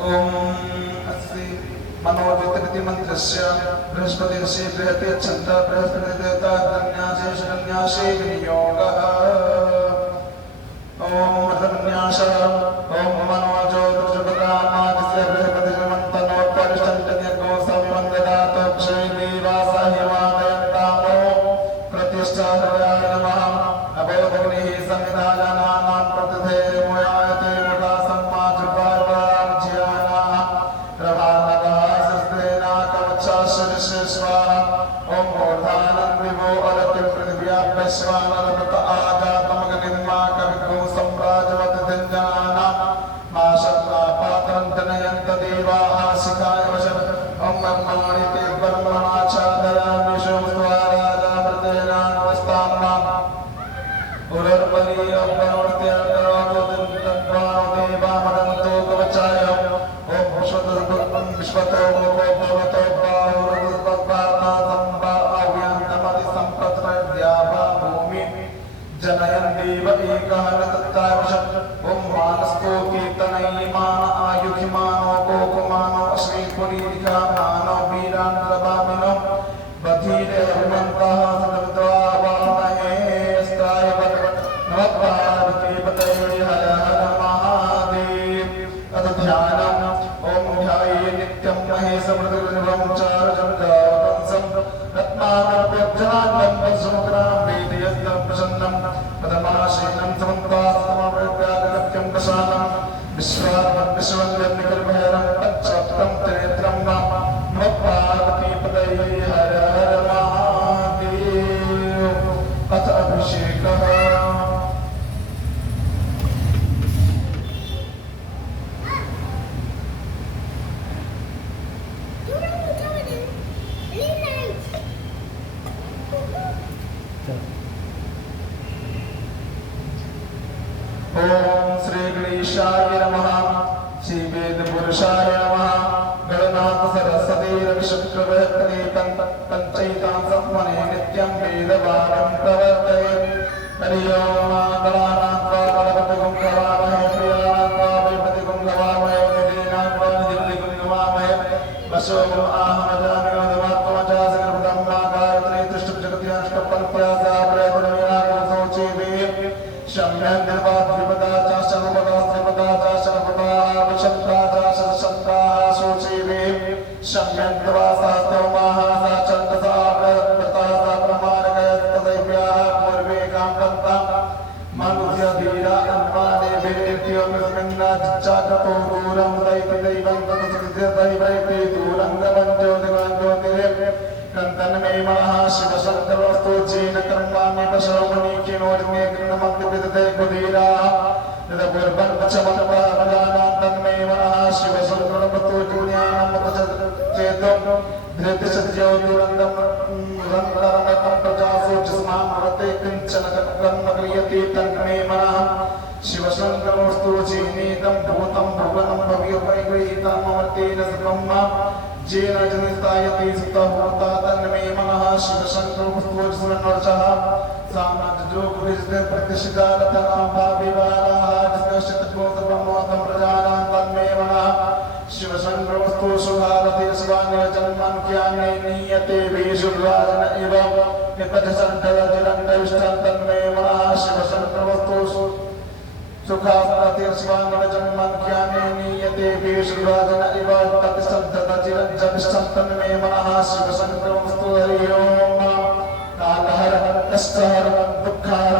ओम अस्ति मनोवितरिति मंत्रस्य बृहस्पतिर्षि बृहति छंद बृहस्पति देवता धन्यासे शरण्यासे विनियोगः ओम मर्दन्यास ओम मनोजो दुर्जपदामादिस्य बृहस्पति मंतनोत्परिष्टन्यगो सविमन्ददात क्षय देवासाहिमादयन्तामो प्रतिष्ठारयाय नमः अभयभग्निः संविधानानां प्रतिधे मोयायते मुदा सम्माजुर्वार्वाज्यानाः प्रभानदासस्तेना कवचाशरिष्यस्वाहा ओम मूर्धानन्दिवो अलतिं पृथिव्याभ्यस्वानरमृत आजातमगनिर्मा कविगो सम्राजवतधिञ्जनानां मा शब्दापात्रं जनयन्त देवाः शिखाय वशः ओम ब्रह्मणि ते ब्रह्मणाच्छादयामि सोमस्वाराजामृतेनानवस्ताम्नाम् उरर्वलीयं वरुणत्यन्तरावोदिन्तन्त्वानो देवामदन्तो कवचाय ओम विश्वदुर्भुक्तं विश्वतो मुखो भवतो बाहुरुर्भक्तानां सम्प्रत्रद्यावा भूमि जनयन् देव एकः तत्ताय वशः ओम मानस्तो कीर्तनयिमान आयुधिमानो गोकुमानो श्रीपुरीलिका मानो वीरान्द्रभामिनो बधीरे हनुमन्तः सदविद्वावामहे अस्ताय नमः पतये हर हर महादेव अथ ध्यानम् ओम ध्याये नित्यं महेशमृदुर्निभं चारुचन्द्रावतंसं रत्नाकरप्यब्जनान्तं वसुमग्रां वेदयस्तं प्रसन्नं पदमाशीनं समन्तास्तमव्यागत्यं प्रसादं विश्वात्मं विश्ववन्द्यं निखिलभैरं पञ्चवक्त्रं त्रिनेत्रं नमः पार्वतीपतये हर हर महादेव अथ अभिषेकः ओम श्री गणेशाय नमः श्री वेद पुरुषाय नमः गणनाथ सरस्वती रविशुक्रवहत्रे पंचैतां सप्मने नित्यं वेदवादं प्रवर्तये हरि ओम मंगलानां गणपतिगुं गवामहे प्रियानां गणपतिगुं गवामहे निधीनां गणपतिगुं गवामहे वसोमो आहमजामिनोदवात्मजासकृतं गायत्री त्रिष्टुप जगत्याष्टपल्पयासा प्रयतनविनाशोचेवे शम्यं निर्वाद्विपदा सर्वदा विशब्दा शोचेवे शम्यं द्वासातो महासाचन्दसा प्रतासा प्रमाणकयस्तदैव्याः पूर्वे कान्तन्तां मनुष्य धीरा अन्माने वीर्यो मिन्नाच्चाकतो दूरं दैति दैवं ततसृजदैवैति दूरं गमं ज्योतिमं ज्योतिरे कंतनमे मनः शिवशङ्करस्तु जीन कर्माणि पशोमणि किनोर्मे कृणमन्ति विदते कुधीराः यदपूर्वं चमत्कारजानां तन्मे मनः शिवशङ्करस्तु ज्ञानं चेतं धृतिशज्योतिरन्दं रन्तरमतं प्रजासु जिस्मां रते किञ्चन कर्म क्रियते तन्मे मनः शिवशङ्करस्तु जीनीतं भूतं भुवनं भव्योपैगृहीतमवर्तेन ब्रह्म जेन जनितायते सुतभूता तन्मे मनः शिवशङ्करस्तुर्षः सामजोगविजते प्रतिष्ठारतनां भाविवाराः जिष्णशतकोतब्रह्मोतं प्रजानां तन्मे मनः शिवशङ्करस्तु सुभारते स्वान्यजन्मं ज्ञाने नीयते विशुद्धाजन इव निपजसन्तरजिरन्तविष्टं तन्मे मनः शिवशङ्करस्तु सुखास्तिर्स्वान्यजन्मं ज्ञाने नीयते विशुद्धाजन इव तत्सन्तरजिरन्तविष्टं तन्मे मनः शिवशङ्करस्तु हरि ओम कालहर कष्टहर दुःखहर